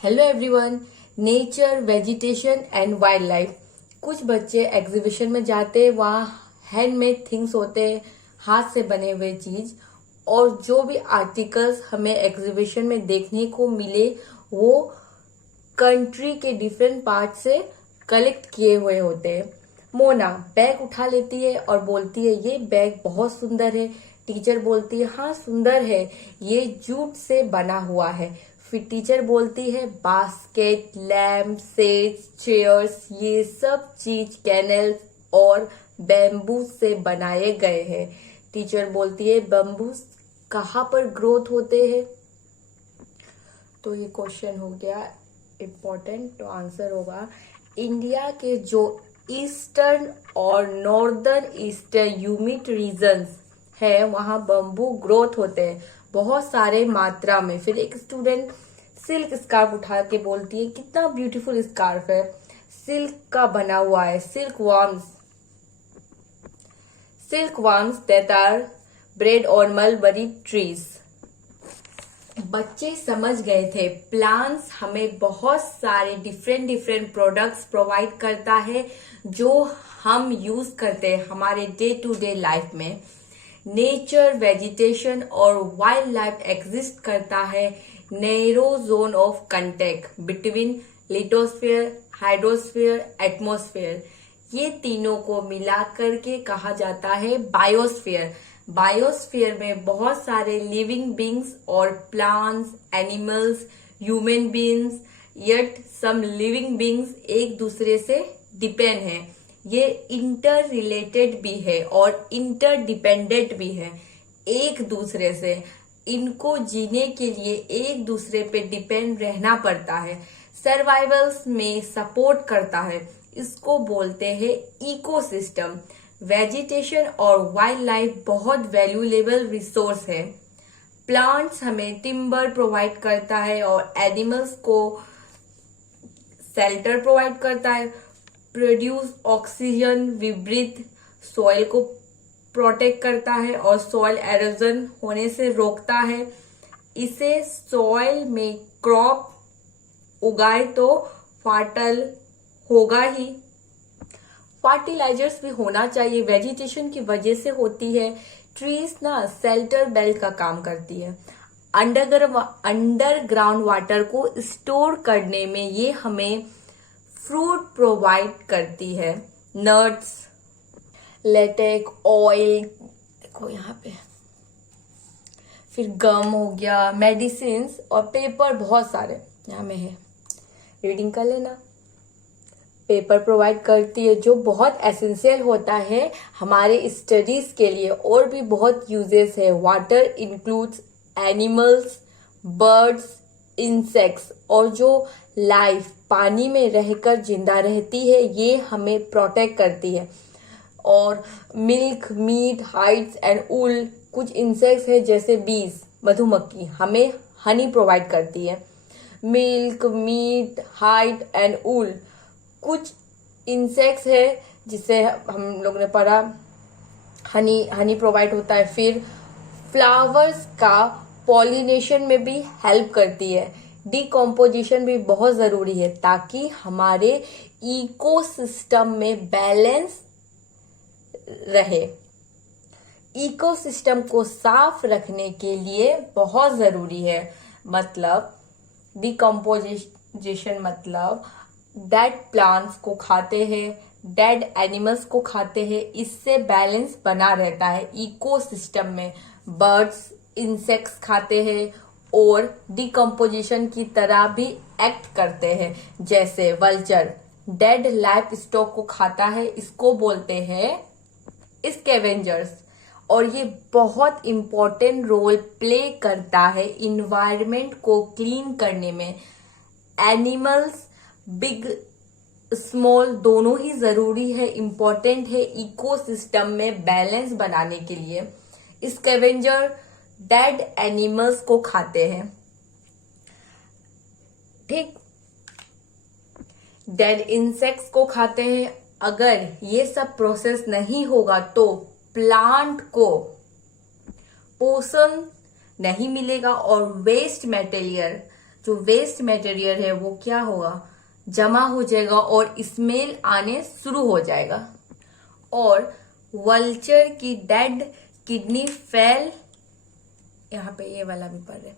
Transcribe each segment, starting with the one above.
Hello everyone. Nature, vegetation and wild life. कुछ बच्चे exhibition में जाते हैं, वहाँ हैंडमेड थिंग्स होते हैं, हाथ से बने हुए चीज। और जो भी आर्टिकल्स हमें एग्जीबिशन में देखने को मिले वो कंट्री के डिफरेंट पार्ट से कलेक्ट किए हुए होते हैं। मोना बैग उठा लेती है और बोलती है ये बैग बहुत सुंदर है। टीचर बोलती है हाँ सुंदर है, ये जूट से बना हुआ है। फिर टीचर बोलती है बास्केट, लैम्प, सेट्स, चेयर्स, ये सब चीज कैनल और बैम्बू से बनाए गए हैं। टीचर बोलती है बैम्बू कहाँ पर ग्रोथ होते हैं। तो ये क्वेश्चन हो गया इम्पोर्टेंट। तो आंसर होगा इंडिया के जो ईस्टर्न और नॉर्दर्न ईस्टर्न ह्यूमिड रीजन्स है वहां बम्बू ग्रोथ होते हैं बहुत सारे मात्रा में। फिर एक स्टूडेंट सिल्क स्कार्फ उठा के बोलती है कितना ब्यूटीफुल स्कार्फ है, सिल्क का बना हुआ है। Silk worms that are bred on mulberry trees. बच्चे समझ गए थे प्लांट्स हमें बहुत सारे डिफरेंट प्रोडक्ट्स प्रोवाइड करता है जो हम यूज करते हैं हमारे डे टू डे लाइफ में। नेचर, वेजिटेशन और वाइल्ड लाइफ एग्जिस्ट करता है narrow zone of contact between lithosphere, hydrosphere, atmosphere. ये तीनों को मिला करके कहा जाता है बायोस्फीयर। बायोस्फीयर में बहुत सारे लिविंग बींग्स और plants, animals, human beings, yet some living beings एक दूसरे से डिपेंड है। ये इंटर रिलेटेड भी है और इंटर डिपेंडेंट भी है एक दूसरे से। इनको जीने के लिए एक दूसरे पे डिपेंड रहना पड़ता है, सर्वाइवल्स में सपोर्ट करता है। इसको बोलते हैं इकोसिस्टम। वेजिटेशन और वाइल्ड लाइफ बहुत वैल्यूएबल रिसोर्स है। प्लांट्स हमें टिम्बर प्रोवाइड करता है और एनिमल्स को शेल्टर प्रोवाइड करता है। Produce oxygen we breathe, soil को प्रोटेक्ट करता है और सॉइल एरोजन होने से रोकता है। इसे सॉइल में क्रॉप उगाए तो फर्टाइल होगा ही। फर्टिलाइजर्स भी होना चाहिए, वेजिटेशन की वजह से होती है। ट्रीज ना शेल्टर बेल्ट का काम करती है। अंडरग्राउंड वाटर को स्टोर करने में ये हमें फ्रूट प्रोवाइड करती है। नट्स, लेटेक, ऑयल, देखो यहाँ पे, फिर गम हो गया, मेडिसिन और पेपर बहुत सारे यहाँ में है, रीडिंग कर लेना। पेपर प्रोवाइड करती है जो बहुत एसेंशियल होता है हमारे स्टडीज के लिए। और भी बहुत यूजेस है। Water includes animals, birds, insects और जो लाइफ पानी में रहकर जिंदा रहती है ये हमें प्रोटेक्ट करती है। और मिल्क, मीट, हाइड्स एंड ऊल, कुछ इंसेक्ट्स है जैसे बीज, मधुमक्खी, हमें हनी प्रोवाइड करती है। मिल्क, मीट, हाइड एंड ऊल कुछ इंसेक्ट्स है जिसे हम लोग ने पढ़ा, हनी प्रोवाइड होता है। फिर फ्लावर्स का पॉलिनेशन में भी हेल्प करती है। डिकम्पोजिशन भी बहुत जरूरी है ताकि हमारे इकोसिस्टम में बैलेंस रहे। इकोसिस्टम को साफ रखने के लिए बहुत जरूरी है। मतलब डिकम्पोजिशन मतलब डेड प्लांट्स को खाते हैं, डेड एनिमल्स को खाते हैं, इससे बैलेंस बना रहता है इकोसिस्टम में। बर्ड्स इंसेक्ट्स खाते हैं और डिकम्पोजिशन की तरह भी एक्ट करते हैं। जैसे वल्चर डेड लाइफ स्टॉक को खाता है, इसको बोलते हैं स्कैवेंजर्स। और ये बहुत इंपॉर्टेंट रोल प्ले करता है इन्वायरमेंट को क्लीन करने में। एनिमल्स बिग स्मॉल दोनों ही जरूरी है, इंपॉर्टेंट है इकोसिस्टम में बैलेंस बनाने के लिए। स्कैवेंजर डेड एनिमल्स को खाते हैं, ठीक। डेड इंसेक्ट्स को खाते हैं। अगर ये सब प्रोसेस नहीं होगा तो प्लांट को पोषण नहीं मिलेगा और वेस्ट मटेरियल जो वेस्ट मटेरियल है वो क्या होगा, जमा हो जाएगा और स्मेल आने शुरू हो जाएगा। और वल्चर की डेड किडनी फेल, यहाँ पे ये वाला भी पढ़ रहे,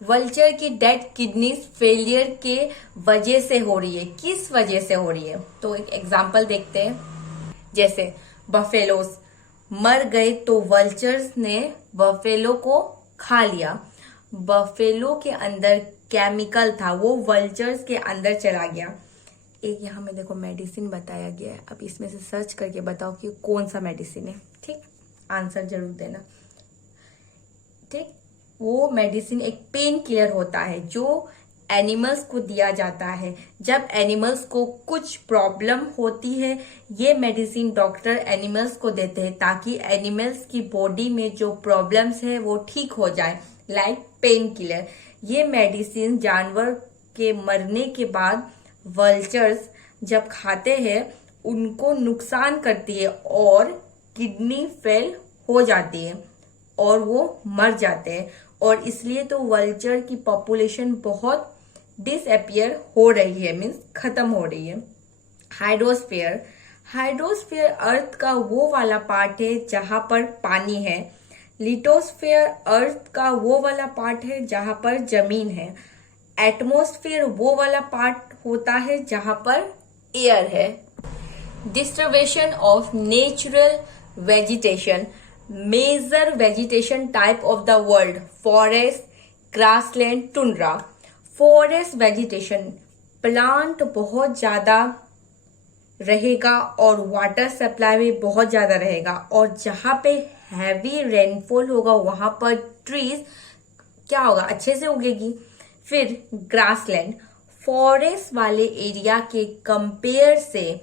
वल्चर की डेड किडनी फेलियर के वजह से हो रही है। किस वजह से हो रही है, तो एक एग्जांपल देखते हैं। जैसे बफेलोस मर गए तो वल्चर्स ने बफेलो को खा लिया। बफेलो के अंदर केमिकल था, वो वल्चर्स के अंदर चला गया। एक यहाँ में देखो मेडिसिन बताया गया है, अब इसमें से सर्च करके बताओ कि कौन सा मेडिसिन है। ठीक, आंसर जरूर देना। ठीक, वो मेडिसिन एक पेन किलर होता है जो एनिमल्स को दिया जाता है जब एनिमल्स को कुछ प्रॉब्लम होती है। ये मेडिसिन डॉक्टर एनिमल्स को देते हैं ताकि एनिमल्स की बॉडी में जो प्रॉब्लम्स है वो ठीक हो जाए, लाइक पेन किलर। ये मेडिसिन जानवर के मरने के बाद वल्चर्स जब खाते हैं उनको नुकसान करती है और किडनी फेल हो जाती है और वो मर जाते हैं। और इसलिए तो वल्चर की पॉपुलेशन बहुत डिसअपियर हो रही है, मीन्स खत्म हो रही है। हाइड्रोस्फीयर, हाइड्रोस्फीयर अर्थ का वो वाला पार्ट है जहां पर पानी है। लिटोस्फीयर अर्थ का वो वाला पार्ट है जहां पर जमीन है। एटमॉस्फेयर वो वाला पार्ट होता है जहां पर एयर है। Disturbance of natural vegetation, major vegetation type of the world, forest, grassland, tundra. Forest vegetation, plant बहुत ज्यादा रहेगा और वाटर सप्लाई भी बहुत ज्यादा रहेगा, और जहां पे हैवी रेनफॉल होगा वहां पर ट्रीज क्या होगा, अच्छे से उगेगी। फिर ग्रासलैंड, फॉरेस्ट वाले एरिया के कंपेयर से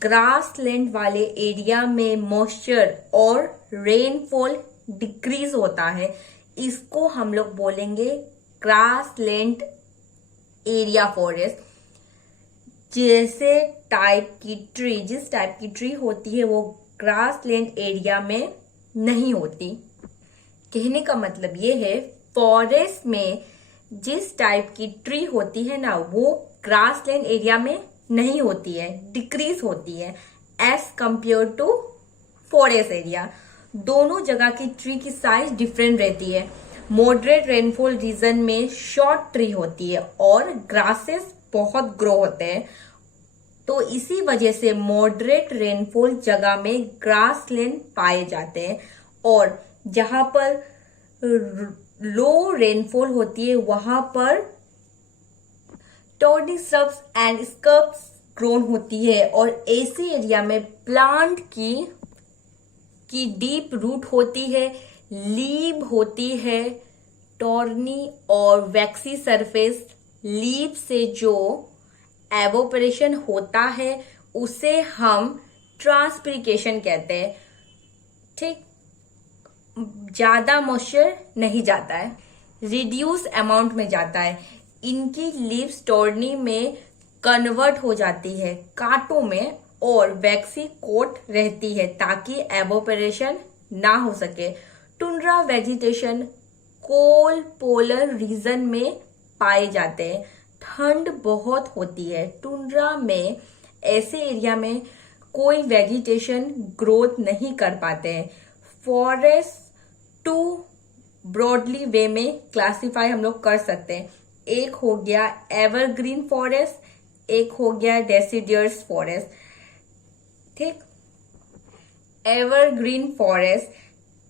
ग्रासलैंड वाले एरिया में मॉइस्चर और रेनफॉल डिक्रीज होता है। इसको हम लोग बोलेंगे ग्रासलैंड एरिया फॉरेस्ट। जैसे टाइप की ट्री, जिस टाइप की ट्री होती है वो ग्रासलैंड एरिया में नहीं होती। कहने का मतलब ये है, फॉरेस्ट में जिस टाइप की ट्री होती है ना वो ग्रासलैंड एरिया में नहीं होती है, डिक्रीज होती है as compare to forest area. दोनों जगह की ट्री की साइज डिफरेंट रहती है। मॉडरेट रेनफॉल रीजन में शॉर्ट ट्री होती है और ग्रासेस बहुत ग्रो होते हैं, तो इसी वजह से मॉडरेट रेनफॉल जगह में ग्रासलैंड पाए जाते हैं। और जहां पर लो रेनफॉल होती है वहां पर टॉडी श्रब्स एंड स्कर्ब्स ग्रोन होती है, और ऐसी एरिया में प्लांट की डीप रूट होती है, लीव होती है, टॉर्नी और वैक्सी सरफेस। लीव से जो एवोपरेशन होता है उसे हम ट्रांसपिरेशन कहते हैं। ठीक, ज्यादा मॉइस्चर नहीं जाता है, रिड्यूस अमाउंट में जाता है। इनकी लीव्स टॉर्नी में कन्वर्ट हो जाती है कांटों में और वैक्सी कोट रहती है ताकि एवोपरेशन ना हो सके। टुंड्रा वेजिटेशन कोल पोलर रीजन में पाए जाते हैं। ठंड बहुत होती है टुंड्रा में, ऐसे एरिया में कोई वेजिटेशन ग्रोथ नहीं कर पाते हैं। फॉरेस्ट टू ब्रॉडली वे में क्लासिफाई हम लोग कर सकते हैं। एक हो गया एवरग्रीन फॉरेस्ट, एक हो गया डेसिडियस फॉरेस्ट। ठीक, एवरग्रीन फॉरेस्ट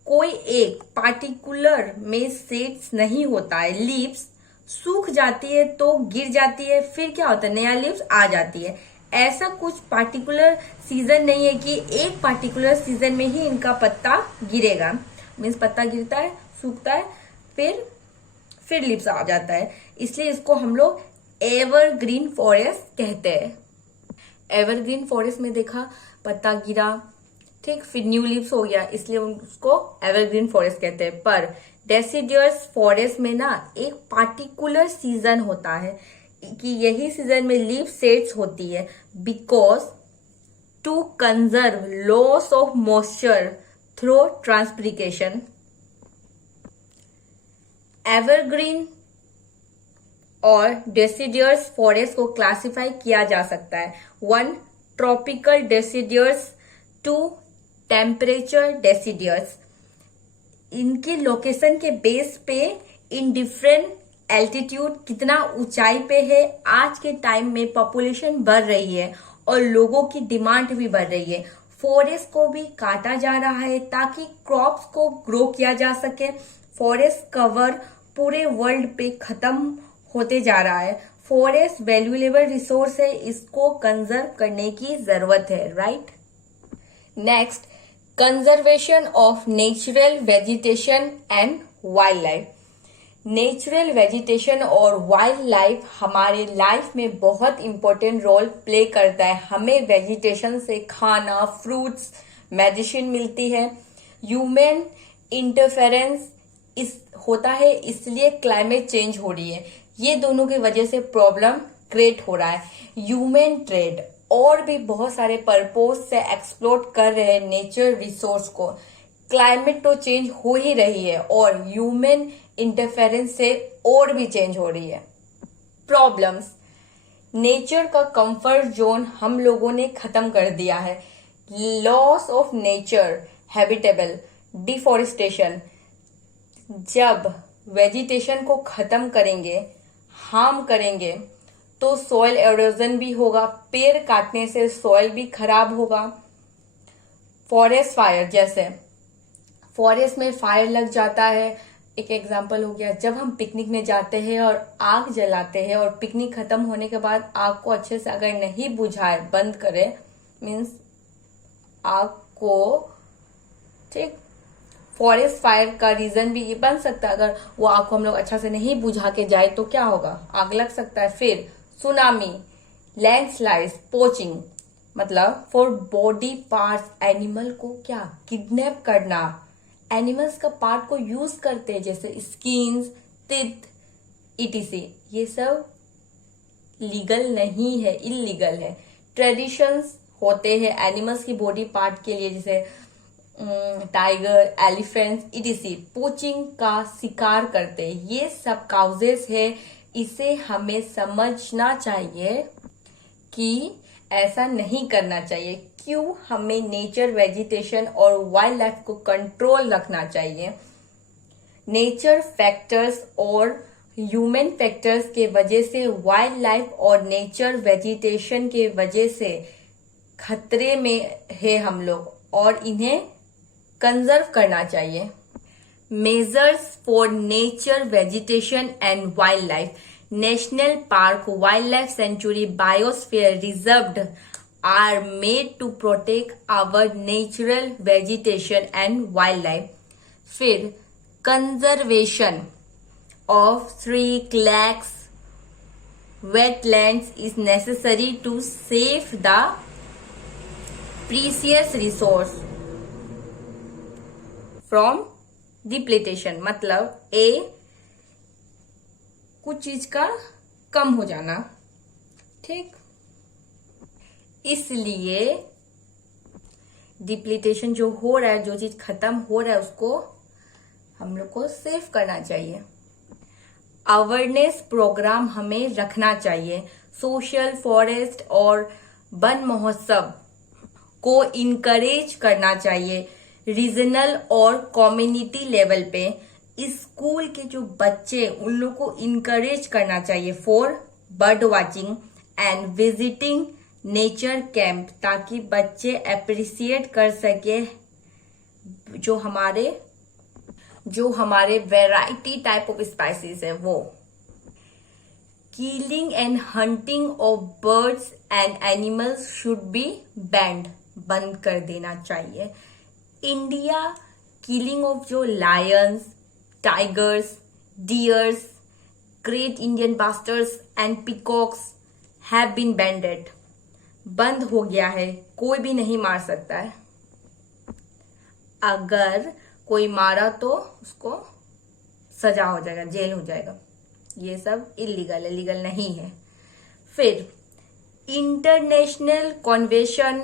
कोई एक पार्टिकुलर में सीड्स नहीं होता है, लीव्स सूख जाती है तो गिर जाती है, फिर क्या होता है, नया लीव्स आ जाती है। ऐसा कुछ पार्टिकुलर सीजन नहीं है कि एक पार्टिकुलर सीजन में ही इनका पत्ता गिरेगा, मीन्स पत्ता गिरता है, सूखता है, फिर लीव्स आ जाता है। इसलिए इसको हम लोग एवरग्रीन फॉरेस्ट कहते हैं। एवरग्रीन फॉरेस्ट में देखा पत्ता गिरा, ठीक, फिर न्यू लीव्स हो गया, इसलिए उसको एवरग्रीन फॉरेस्ट कहते हैं। पर डेसिडियस फॉरेस्ट में ना एक पार्टिकुलर सीजन होता है कि यही सीजन में लीव सेट्स होती है, because to conserve loss of moisture through transpiration. Evergreen और डेसिडियर्स फॉरेस्ट को क्लासिफाई किया जा सकता है। 1 ट्रॉपिकल डेसिडियर्स, 2 टेम्परेचर डेसिडियर्स। इनके लोकेशन के बेस पे इन डिफरेंट एल्टीट्यूड कितना ऊंचाई पे है। आज के टाइम में पॉपुलेशन बढ़ रही है और लोगों की डिमांड भी बढ़ रही है। फॉरेस्ट को भी काटा जा रहा है ताकि क्रॉप्स को ग्रो किया जा सके। फॉरेस्ट कवर पूरे वर्ल्ड पे खत्म होते जा रहा है। फॉरेस्ट वैल्यूएबल रिसोर्स है, इसको कंजर्व करने की जरूरत है, right. Next, conservation of natural vegetation and wild life. Natural vegetation और वाइल्ड लाइफ हमारे लाइफ में बहुत इंपॉर्टेंट रोल प्ले करता है। हमें वेजिटेशन से खाना, फ्रूट्स, मेडिसिन मिलती है। ह्यूमन इंटरफेरेंस होता है, इसलिए क्लाइमेट चेंज हो रही है। ये दोनों की वजह से प्रॉब्लम क्रिएट हो रहा है। ह्यूमन ट्रेड और भी बहुत सारे पर्पज से एक्सप्लोर कर रहे हैं नेचर रिसोर्स को। क्लाइमेट तो चेंज हो ही रही है और ह्यूमन इंटरफेरेंस से और भी चेंज हो रही है। प्रॉब्लम्स, नेचर का कंफर्ट जोन हम लोगों ने खत्म कर दिया है। Loss of nature habitable, deforestation. जब वेजिटेशन को खत्म करेंगे, हार्म करेंगे, तो सॉइल एरोजन भी होगा। पेड़ काटने से सॉइल भी खराब होगा। फॉरेस्ट फायर, जैसे फॉरेस्ट में फायर लग जाता है, एक एग्जांपल हो गया, जब हम पिकनिक में जाते हैं और आग जलाते हैं और पिकनिक खत्म होने के बाद आग को अच्छे से अगर नहीं बुझाए, बंद करे, मीन्स आग को, ठीक, फॉरेस्ट फायर का रीजन भी ये बन सकता है। अगर वो आग को हम लोग अच्छा से नहीं बुझा के जाए तो क्या होगा, आग लग सकता है। फिर सुनामी, लैंडस्लाइड, पोचिंग, मतलब फॉर बॉडी पार्ट्स, एनिमल को क्या किडनैप करना। एनिमल्स का पार्ट को यूज करते हैं, जैसे स्किन्स, टिथ, ईटीसी। ये सब लीगल नहीं है, इलीगल है। ट्रेडिशंस होते हैं एनिमल्स की बॉडी पार्ट के लिए, जैसे टाइगर, एलिफेंट, ईटीसी। पोचिंग का शिकार करते हैं। ये सब काउजेस है। इसे हमें समझना चाहिए कि ऐसा नहीं करना चाहिए। क्यों हमें नेचर, वेजिटेशन और वाइल्ड लाइफ को कंट्रोल रखना चाहिए। नेचर फैक्टर्स और ह्यूमन फैक्टर्स के वजह से वाइल्ड लाइफ और नेचर वेजिटेशन के वजह से खतरे में है हम लोग, और इन्हें कंजर्व करना चाहिए। Measures for nature, vegetation and wild life. National park, wild life sanctuary, biosphere reserved are made to protect our natural vegetation and wildlife. फिर conservation of 3 lakhs wetlands is necessary to save the precious resource from depletion। मतलब ए कुछ चीज का कम हो जाना, ठीक, इसलिए डिप्लीटेशन जो हो रहा है, जो चीज खत्म हो रहा है, उसको हम लोग को सेव करना चाहिए। अवेयरनेस प्रोग्राम हमें रखना चाहिए। सोशल, फॉरेस्ट और वन महोत्सव को इनकरेज करना चाहिए। रीजनल और कम्युनिटी लेवल पे स्कूल के जो बच्चे, उन लोग को इनकरेज करना चाहिए for bird watching and visiting nature camp, ताकि बच्चे अप्रिसिएट कर सके जो हमारे वैरायटी टाइप ऑफ स्पाइसेस है वो। Killing and hunting of birds and animals should be banned, बंद कर देना चाहिए। इंडिया किलिंग ऑफ जो lions, tigers, deers, great Indian bustards and peacocks have been banded, बंद हो गया है। कोई भी नहीं मार सकता है। अगर कोई मारा तो उसको सजा हो जाएगा, जेल हो जाएगा। ये सब इलीगल है, लीगल नहीं है। फिर इंटरनेशनल कन्वेंशन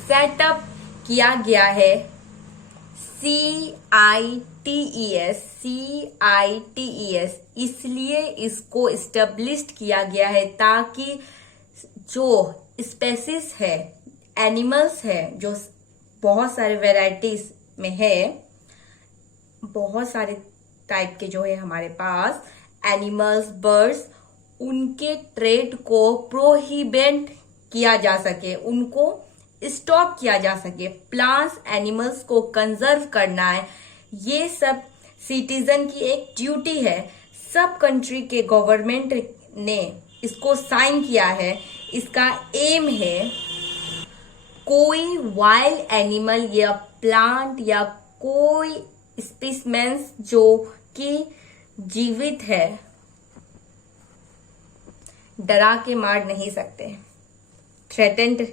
सेटअप किया गया है CITES इसलिए इसको इस्टेब्लिश किया गया है ताकि जो स्पेसिस है, एनिमल्स है, जो बहुत सारे वेराइटीज में है, बहुत सारे टाइप के जो है हमारे पास एनिमल्स, बर्ड्स, उनके ट्रेड को प्रोहिबिट किया जा सके, उनको स्टॉप किया जा सके, प्लांट्स, एनिमल्स को कंजर्व करना है। ये सब सिटीजन की एक ड्यूटी है। सब कंट्री के गवर्नमेंट ने इसको साइन किया है। इसका एम है कोई वाइल्ड एनिमल या प्लांट या कोई स्पीसीज जो कि जीवित है डरा के मार नहीं सकते। थ्रेटेंड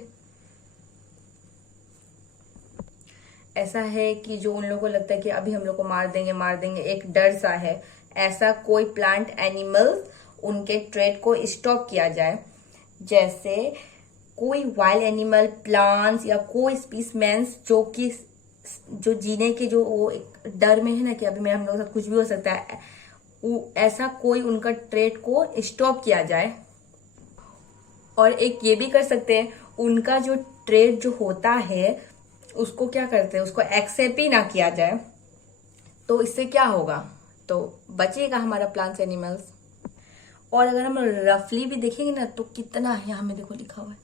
ऐसा है कि जो उन लोगों को लगता है कि अभी हम लोग को मार देंगे, एक डर सा है, ऐसा कोई प्लांट, एनिमल, उनके ट्रेड को स्टॉप किया जाए। जैसे कोई वाइल्ड एनिमल, प्लांट्स या कोई स्पीसीज जो जीने के जो वो एक डर में है ना कि अभी मैं हम लोग के साथ कुछ भी हो सकता है, ऐसा कोई उनका ट्रेड को स्टॉप किया जाए। और एक ये भी कर सकते हैं, उनका जो ट्रेड जो होता है उसको क्या करते हैं, उसको एक्सेप्ट ही ना किया जाए। तो इससे क्या होगा, तो बचेगा हमारा प्लांट्स, एनिमल्स। और अगर हम रफली भी देखेंगे ना तो कितना है, यहाँ में देखो लिखा हुआ है,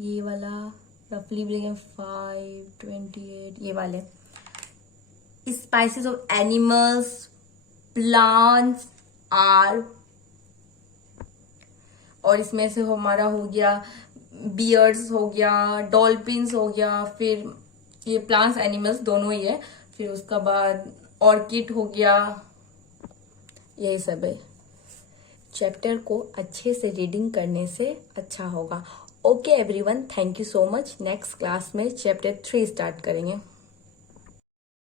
ये वाला रफली भी लेंगे 528, ये वाले species of animals, plants are, और इसमें से हमारा हो गया बियर्स हो गया, डॉल्फिन्स हो गया, फिर ये प्लांट्स, एनिमल्स दोनों ही है, फिर उसका बाद ऑर्किड हो गया, यही सब है। चैप्टर को अच्छे से रीडिंग करने से अच्छा होगा। Okay everyone, thank you so much. Next class में चैप्टर 3 स्टार्ट करेंगे।